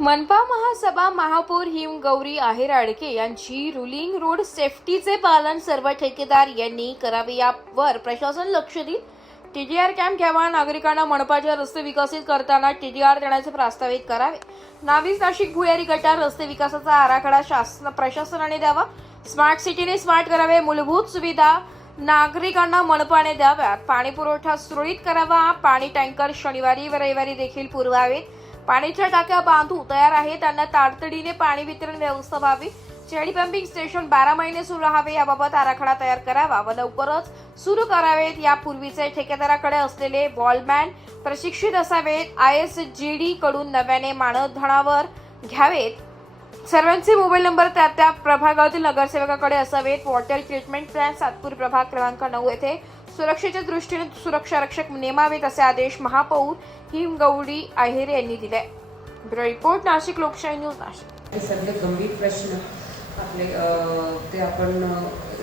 मनपा महासभा महापौर हिमगौरी आहेर-आडके यांची रुलिंग रोड सेफ्टीचे पालन सर्व ठेकेदार यांनी करावे यावर प्रशासन लक्ष देईल. टीडीआर कॅम्प घ्यावा. नागरिकांना मनपाचे रस्ते विकसित करताना टीडीआर देण्याचे प्रस्तावित करावे. नाविस नाशिक भुयारी गटार रस्ते विकासाचा आराखडा प्रशासनाने द्यावा. स्मार्ट सिटीने स्मार्ट करावे. मूलभूत सुविधा नागरिकांना मनपाने द्याव्यात. पाणी पुरवठा सुरळीत करावा. पाणी टँकर शनिवारी व रविवारी देखील पुरवावेत. पाण्याच्या टाक्या बांधू तयार आहे त्यांना तातडीने पाणी वितरण व्यवस्था व्हावी. चेडी पंपिंग स्टेशन 12 महिने सुरू राहावे याबाबत आराखडा तयार करावा व लवकरच सुरू करावेत. यापूर्वीचे ठेकेदाराकडे असलेले वॉलमॅन प्रशिक्षित असावेत. ISGD कडून नव्याने मानधनावर घ्यावेत. सर्वांचे मोबाईल नंबर त्या प्रभागातील नगरसेवकाकडे असावेत. वॉटर ट्रीटमेंट प्लॅन सातपूर प्रभाग क्रमांक 9 येथे सुरक्षेच्या दृष्टीने सुरक्षा रक्षक नेमावेत असे आदेश महापौर हिमगौरी आहेर यांनी दिले. ब्युरो रिपोर्ट नाशिक लोकशाही न्यूज नाशिक. हे सगळे गंभीर प्रश्न आपले ते आपण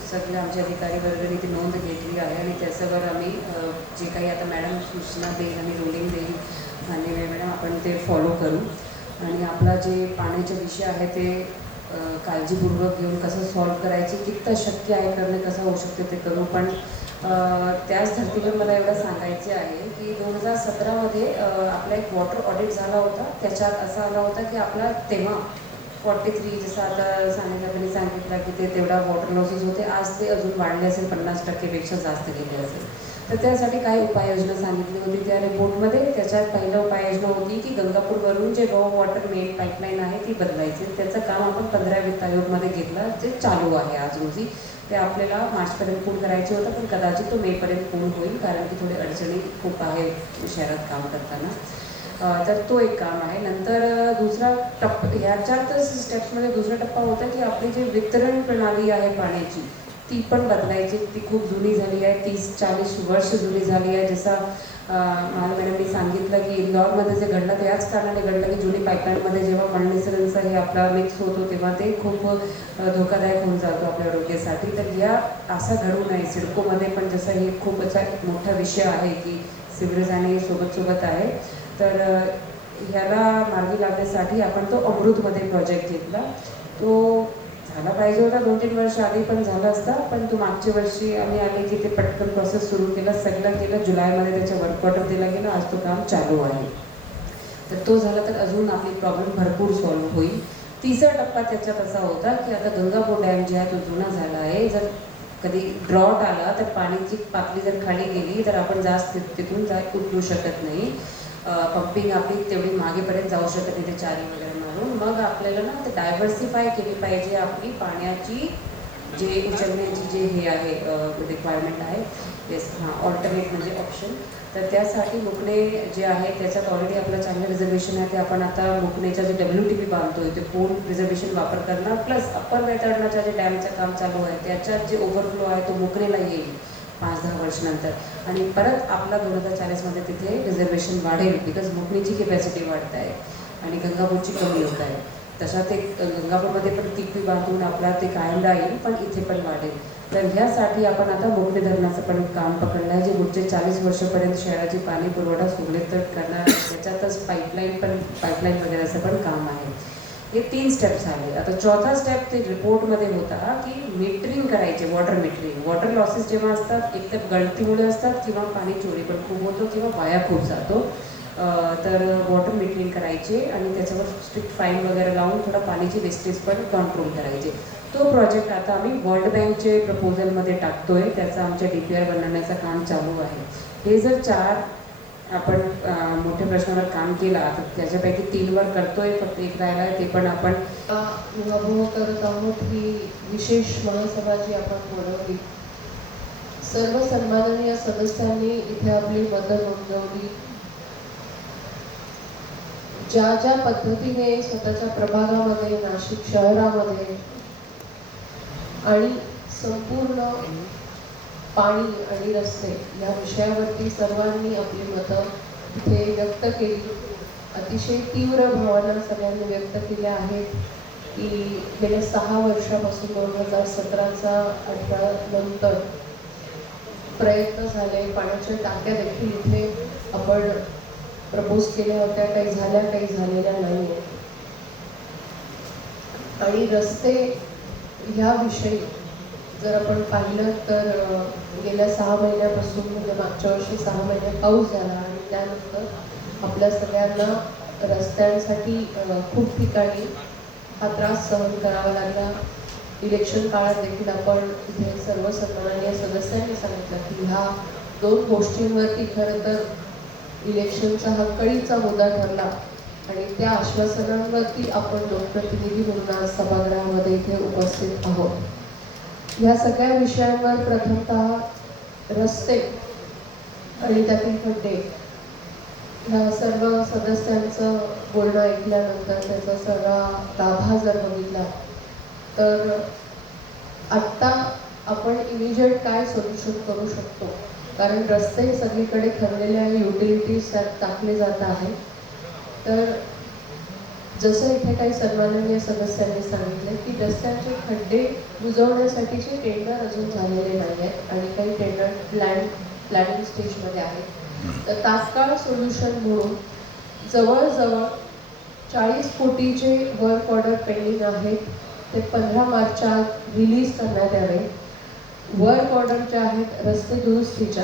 सगळे आमचे अधिकारी वर्गाने ती नोंद घेतली आहे आणि त्याच्यावर आम्ही जे काही आता मॅडम सूचना देईल आणि रोलिंग देईल माननीय मॅडम आपण ते फॉलो करू आणि आपला जे पाण्याचे विषय आहे ते काळजीपूर्वक घेऊन कसं सॉल्व करायचे किती शक्य आहे करणं कसं होऊ शकते ते करू. पण त्याच धर्तीवर मला एवढं सांगायचे आहे की 2017मध्ये आपला एक वॉटर ऑडिट झाला होता. त्याच्यात असा आला होता की आपला तेव्हा 43 जसं आता सानिकांनी सांगितलं की ते तेवढा वॉटर लॉसेस होते. आज ते अजून वाढले असेल 50%पेक्षा जास्त गेले असेल. तर त्यासाठी काही उपाययोजना सांगितली होती त्या रिपोर्टमध्ये. त्याच्यात पहिलं उपाययोजना होती की गंगापूरवरून जे रॉ वॉटर मेन पाईपलाईन आहे ती बदलायची. त्याचं काम आपण 15 वित्त आयोगमध्ये घेतलं जे चालू आहे आज रोजी. ते आपल्याला मार्चपर्यंत पूर्ण करायचे होतं पण कदाचित तो मेपर्यंत पूर्ण होईल कारण की थोडी अडचणी खूप आहे शहरात काम करताना. तर तो एक काम आहे. नंतर दुसरा टप्पा ह्याच्यातच स्टेप्समध्ये दुसरा टप्पा होता की आपली जी वितरण प्रणाली आहे पाण्याची ती पण बदलायची. ती खूप जुनी झाली आहे. 30-40 वर्ष जुनी झाली आहे. जसा मॅडमनी सांगितलं की इंदौरमध्ये जे घडलं त्याच कारणाने घडलं की जुनी पाईपलाईनमध्ये जेव्हा मळणीसरांचा हे आपला मिक्स होतो तेव्हा ते खूप धोकादायक होऊन जातो आपल्या आरोग्यासाठी. तर या असा घडू नये. सिडकोमध्ये पण जसं हे खूप असा मोठा विषय आहे की सिवरेज आणि सोबत आहे. तर ह्याला मार्गी लागण्यासाठी आपण तो अमृतमध्ये प्रोजेक्ट घेतला. तो झाला पाहिजे होता 2-3 वर्ष आधी पण झाला असता पण तो मागच्या वर्षी आम्ही आले की ते पटकन प्रोसेस सुरू केला. सगळं केलं. जुलैमध्ये त्याच्या वर्क ऑर्डर दिला गेला. आज तो काम चालू आहे. तर तो झाला तर अजून आपली प्रॉब्लेम भरपूर सॉल्व्ह होईल. तिसरा टप्पा त्याच्यात असा होता की आता गंगापूर डॅम जे आहे तो जुना झाला आहे. जर कधी ड्रॉट आला तर पाण्याची पातळी जर खाली गेली तर आपण जास्त तिथून उतरू शकत नाही. पंपिंग आपली तेवढी मागेपर्यंत जाऊ शकत नाही ते चारी वगैरे मारून. मग आपल्याला ना ते डायव्हर्सिफाय केली पाहिजे आपली पाण्याची जे उचलण्याची जे हे आहे रिक्वायरमेंट आहे. येस ऑल्टरनेट म्हणजे ऑप्शन. तर त्यासाठी मुकणे जे आहे त्याच्यात ऑलरेडी आपलं चांगलं रिझर्वेशन आहे. ते आपण आता मुकणेच्या जे WTP बांधतोय ते पूर्ण रिझर्वेशन वापर करणार. प्लस अप्पर वैतरणाच्या जे डॅमचं काम चालू आहे त्याच्यात जे ओव्हरफ्लो आहे तो मुकणेला येईल 5-10 वर्षानंतर आणि परत आपला 2040मध्ये तिथे रिझर्वेशन वाढेल. बिकॉज मुकणीची कॅपॅसिटी वाढत आहे आणि गंगापूरची कमी होत आहे. तशा ते गंगापूरमध्ये पण तिकवी बांधून आपला ते कायम राहील पण इथे पण वाढेल. तर ह्यासाठी आपण आता मुकणे धरणाचं पण काम पकडलं आहे जे पुढचे 40 वर्षापर्यंत शहराची पाणी पुरवठा सुरळीत करणार. त्याच्यातच पाईपलाईन वगैरेचं पण काम आहे. हे 3 स्टेप्स झाले. आता चौथा स्टेप ते रिपोर्टमध्ये होता की मीटरिंग करायचे. Water metering. वॉटर लॉसेस जेव्हा असतात एक तर गळतीमुळे असतात किंवा पाणी चोरी पण खूप होतो किंवा वाया खूप जातो. तर वॉटर मीटरिंग करायचे आणि त्याच्यावर स्ट्रिक्ट फाईन वगैरे लावून थोडा पाण्याची वेस्टेज पण कंट्रोल करायचे. तो प्रोजेक्ट आता आम्ही वर्ल्ड बँकचे प्रपोजलमध्ये टाकतोय. त्याचं आमच्या DPR बनवण्याचं काम चालू आहे. हे जर 4 आपण मोठ्या प्रश्नावर काम केला तर त्याच्यापैकी 3 वर करतोय. फक्त एक राहिला आहे ते पण आपण अनुभव करत आहोत. ही विशेष महासभा जी आपण बोलवली. सर्व सन्माननीय सदस्यांनी इथे आपली मतं नोंदवली. ज्या पद्धतीने स्वतःच्या प्रभागामध्ये नाशिक शहरामध्ये आणि संपूर्ण पाणी आणि रस्ते या विषयावरती सर्वांनी आपली मतं इथे व्यक्त केली. अतिशय तीव्र भावना सगळ्यांनी व्यक्त केल्या आहेत की गेल्या 6 वर्षापासून 2017चा 18 नंतर प्रयत्न झाले. पाण्याच्या टाक्या देखील इथे आपण प्रपोज केल्या होत्या. काही झाल्या काही झालेल्या नाही. आणि रस्ते ह्याविषयी जर आपण पाहिलं तर गेल्या 6 महिन्यापासून म्हणजे मागच्या वर्षी 6 महिन्यात पाऊस झाला आणि त्यानंतर आपल्या सगळ्यांना रस्त्यांसाठी खूप ठिकाणी हा त्रास सहन करावा लागला. इलेक्शन काळात देखील आपण इथे सर्व सन्माननीय सदस्यांनी सांगितलं की ह्या 2 गोष्टींवरती खरं तर इलेक्शनचा हा कळीचा मुद्दा ठरला आणि त्या आश्वासनांवरती आपण लोकप्रतिनिधी म्हणून आज सभागृहामध्ये इथे उपस्थित आहोत. ह्या सगळ्या विषयांवर प्रथमतः रस्ते आणि त्यातील खड्डे ह्या सर्व सदस्यांचं बोलणं ऐकल्यानंतर त्याचा सगळा गाभा जर बघितला तर आत्ता आपण इमिजिएट काय सोल्युशन करू शकतो, कारण रस्ते सगळीकडे ठरलेले आहे, युटिलिटीज त्यात टाकले जात आहे. तर जसं इथे काही सन्माननीय सदस्यांनी सांगितले की रस्त्यांचे खड्डे बुजवण्यासाठीचे टेंडर अजून झालेले नाही आहेत आणि काही टेंडर प्लॅनिंग स्टेजमध्ये आहेत. तर तात्काळ सोल्युशन म्हणून जवळजवळ 40 कोटीचे वर्क ऑर्डर पेंडिंग आहेत, ते 15 मार्चच्या रिलीज करण्यात यावे. वर्क ऑर्डर ज्या आहेत रस्ते दुरुस्तीच्या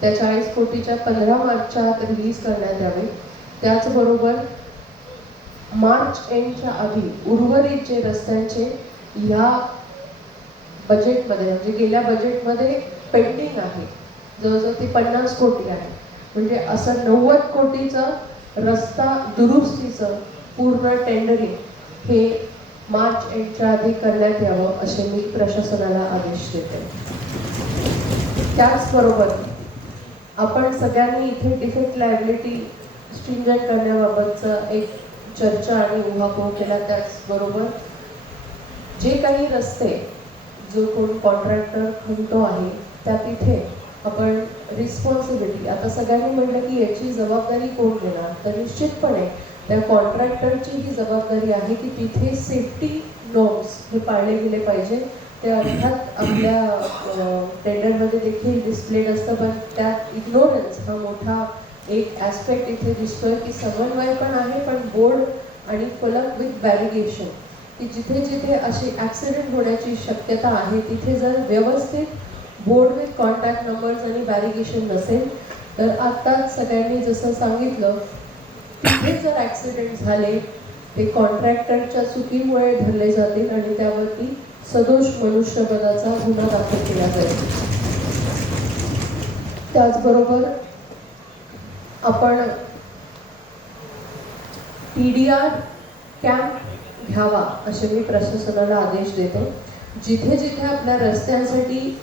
त्या 40 कोटीच्या 15 मार्चच्या रिलीज करण्यात यावे. त्याचबरोबर मार्च एंडच्या आधी उर्वरित जे रस्त्यांचे ह्या बजेटमध्ये म्हणजे गेल्या बजेटमध्ये पेंडिंग आहे जवळजवळ ते 50 कोटी आहे, म्हणजे असं 90 कोटीचं रस्ता दुरुस्तीचं पूर्ण टेंडरिंग हे मार्च एंडच्या आधी करण्यात यावं असे मी प्रशासनाला आदेश देते. त्याचबरोबर आपण सगळ्यांनी इथे डिफेक्ट लायबिलिटी स्ट्रिंजंट करण्याबाबतचं एक चर्चा आणि उहापोह केला. त्याचबरोबर जे काही रस्ते जो कोण कॉन्ट्रॅक्टर खणतो आहे त्या तिथे आपण रिस्पॉन्सिबिलिटी आता सगळ्यांनी म्हटलं की याची जबाबदारी कोण घेणार, तर निश्चितपणे त्या कॉन्ट्रॅक्टरची ही जबाबदारी आहे की तिथे सेफ्टी नॉर्म्स हे पाळले गेले पाहिजे. ते अर्थात आपल्या टेंडरमध्ये देखील डिस्प्लेड असतं, पण त्यात इग्नोरन्स हा मोठा एक ॲस्पेक्ट इथे दिसतोय की समन्वय पण आहे, पण बोर्ड आणि फलक विथ बॅरिगेशन की जिथे जिथे अशी ॲक्सिडेंट होण्याची शक्यता आहे तिथे जर व्यवस्थित बोर्ड विथ कॉन्टॅक्ट नंबर्स आणि बॅरिगेशन नसेल तर आत्ताच सगळ्यांनी जसं सांगितलं तिथे जर ॲक्सिडेंट झाले ते कॉन्ट्रॅक्टरच्या चुकीमुळे धरले जातील आणि त्यावरती सदोष मनुष्यवधाचा गुन्हा दाखल केला जाईल. त्याचबरोबर आपण TDR कॅम्प घ्यावा असे मी प्रशासनाला आदेश देते. जिथे जिथे आपल्या रस्त्यांसाठी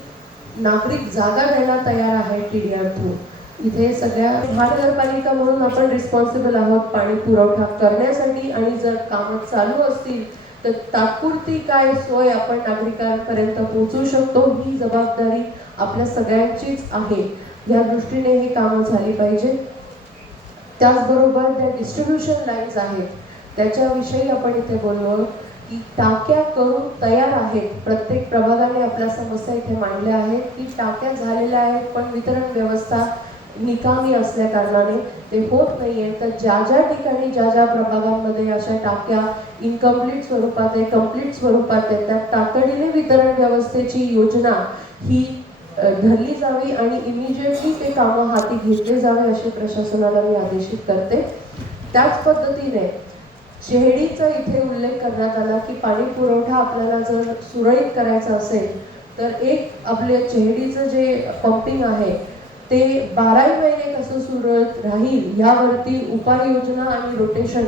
नागरिक जागा द्यायला तयार आहे TDR थ्रू, इथे सगळ्या महानगरपालिका म्हणून आपण रिस्पॉन्सिबल आहोत पाणी पुरवठा करण्यासाठी आणि जर कामं चालू असतील तर तात्पुरती काय सोय आपण नागरिकांपर्यंत पोहोचू शकतो ही जबाबदारी आपल्या सगळ्यांचीच आहे. या दृष्टीने ही कामं झाली पाहिजे. त्याचबरोबर त्या डिस्ट्रीब्युशन लाईन्स आहेत त्याच्याविषयी आपण इथे बोललो की टाक्या करून तयार आहेत. प्रत्येक प्रभागाने आपल्या समस्या इथे मांडल्या आहेत की टाक्या झालेल्या आहेत पण वितरण व्यवस्था निकामी असल्या कारणाने ते होत नाही आहे. तर ज्या ज्या ठिकाणी ज्या ज्या प्रभागांमध्ये अशा टाक्या इनकम्प्लीट स्वरूपात आहे कम्प्लीट स्वरूपात आहे त्या तातडीने वितरण व्यवस्थेची योजना ही धरली जावी आणि इमिजिएटली ते कामं हाती घेतले जावे असे प्रशासनाला मी आदेशित करते. त्याच पद्धतीने चेहडीचा इथे उल्लेख करण्यात आला की पाणी पुरवठा आपल्याला जर सुरळीत करायचा असेल तर एक आपले चेहडीचं जे पंपिंग आहे ते 12 महिने कसं सुरळीत राहील यावरती उपाययोजना आणि रोटेशन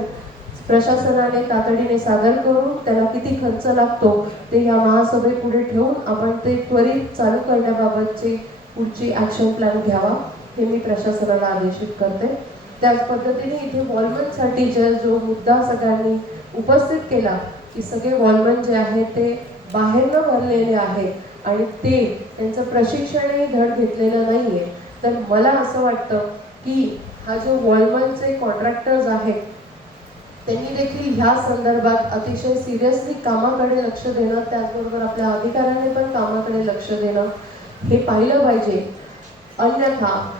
प्रशासनाने तातडीने सादर करून त्याला किती खर्च लागतो ते या महासभेपुढे ठेवून आपण ते त्वरित चालू करण्याबाबतची पुढची ॲक्शन प्लॅन घ्यावा हे मी प्रशासनाला आदेशित करते. त्याच पद्धतीने इथे वॉलमनसाठी जो मुद्दा सगळ्यांनी उपस्थित केला की सगळे वॉलमन जे आहेत ते बाहेरनं भरलेले आहेत आणि ते त्यांचं प्रशिक्षणही धड घेतलेलं नाही आहे. तर मला असं वाटतं की हा जो वॉलमनचे कॉन्ट्रॅक्टर्स आहेत त्यांनी देखील ह्या संदर्भात अतिशय सिरियसली कामाकडे लक्ष देणं त्याचबरोबर आपल्या अधिकाऱ्यांनी पण कामाकडे लक्ष देणं हे पाहिलं पाहिजे. अन्यथा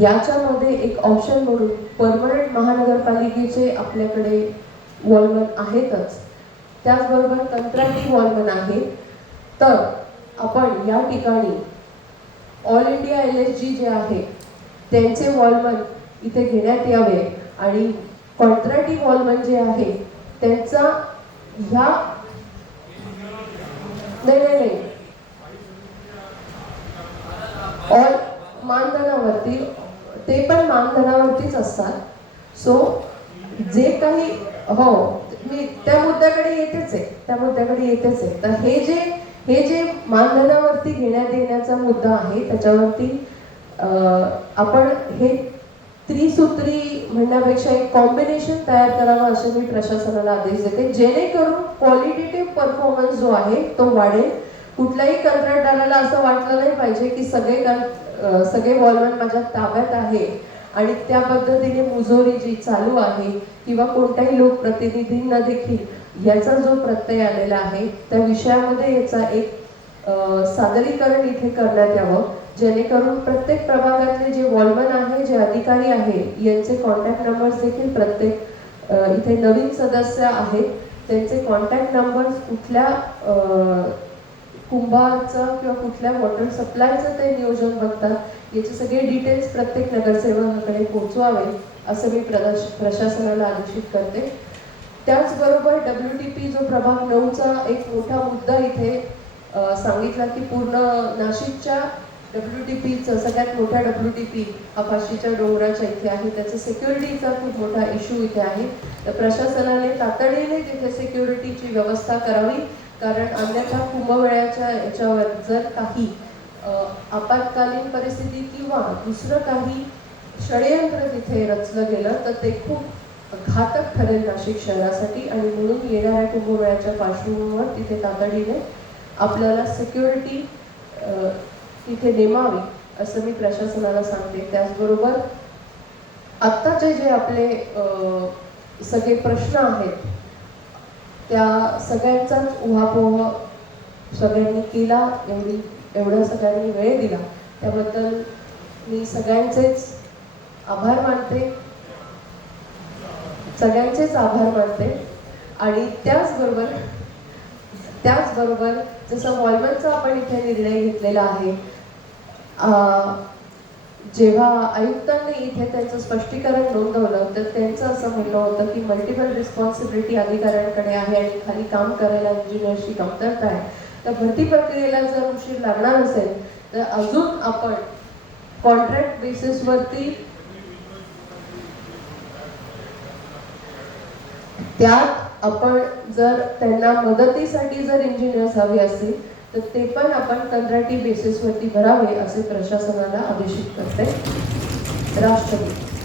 याच्यामध्ये एक ऑप्शन म्हणून परमनंट महानगरपालिकेचे आपल्याकडे वॉलमन आहेतच त्याचबरोबर कंत्राटी वॉलमन आहे. तर आपण या ठिकाणी ऑल इंडिया LSG जे आहे त्यांचे वॉलमन इथे घेण्यात यावे आणि कॉन्ट्रॅक्टी वॉलमन जे आहे त्यांचा ह्या नाही ऑल मानधनावरती, ते पण मानधनावरतीच असतात. सो जे काही हो, मी त्या मुद्द्याकडे येतेच आहे. तर हे जे मानधनावरती घेण्यात येण्याचा मुद्दा आहे त्याच्यावरती आपण हे त्रिसूत्री म्हणण्यापेक्षा एक कॉम्बिनेशन तयार करावं असे मी प्रशासनाला आदेश देते, जेणेकरून क्वालिटेटिव्ह परफॉर्मन्स जो आहे तो वाढेल. कुठल्याही कंत्राटदाराला असं वाटलं नाही पाहिजे की सगळे वॉलमन माझ्या ताब्यात आहे आणि त्या पद्धतीने मुजोरी जी चालू आहे किंवा कोणत्याही लोकप्रतिनिधींना देखील याचा जो प्रत्यय आलेला आहे त्या विषयामध्ये याचा एक सादरीकरण इथे करण्यात यावं, जेणेकरून प्रत्येक प्रभागातले जे वॉलमन आहे, जे अधिकारी आहे, यांचे कॉन्टॅक्ट नंबर्स देखील प्रत्येक इथे नवीन सदस्य आहेत त्यांचे कॉन्टॅक्ट नंबर्स कुठल्या कुंभारचं किंवा कुठल्या वॉटर सप्लायचं ते नियोजन बघतात याचे सगळे डिटेल्स प्रत्येक नगरसेवकाकडे पोहोचवावे असं मी प्रशासनाला आदेशित करते. त्याचबरोबर WTP जो प्रभाग 9चा एक मोठा मुद्दा इथे सांगितला की पूर्ण नाशिकच्या WTPचं सगळ्यात मोठा WTP आकाशीच्या डोंगराच्या इथे आहे, त्याचा सिक्युरिटीचा खूप मोठा इश्यू इथे आहे. तर प्रशासनाने तातडीने तिथे सिक्युरिटीची व्यवस्था करावी, कारण अन्यथा कुंभमेळ्याच्या याच्यावर जर काही आपत्कालीन परिस्थिती किंवा दुसरं काही षडयंत्र तिथे रचलं गेलं तर ते खूप घातक ठरेल नाशिक शहरासाठी. आणि म्हणून येणाऱ्या कुंभमेळ्याच्या पार्श्वभूमीवर तिथे तातडीने आपल्याला सिक्युरिटी तिथे नेमावी असं मी प्रशासनाला सांगते. त्याचबरोबर आत्ताचे जे आपले सगळे प्रश्न आहेत त्या सगळ्यांचाच उहापोह सगळ्यांनी केला, एवढ्या सगळ्यांनी वेळ दिला त्याबद्दल मी सगळ्यांचेच आभार मानते. आणि त्याचबरोबर जसं वॉलमनचा आपण इथे निर्णय घेतलेला आहे, जेव्हा आयुक्तांनी इथे त्यांचं स्पष्टीकरण नोंदवलं तर त्यांचं असं म्हणणं होतं की मल्टिपल रिस्पॉन्सिबिलिटी अधिकाऱ्यांकडे आहे आणि खाली काम करायला इंजिनियरची कमतरता आहे. तर भरती प्रक्रियेला जर उशीर लागणार असेल तर अजून आपण कॉन्ट्रॅक्ट बेसिसवरती त्यात आपण जर त्यांना मदतीसाठी जर इंजिनियर्स हवे असतील तर ते पण आपण कंत्राटी बेसिसवरती भरावे असे प्रशासनाला आदेशित करते. राष्ट्रपती.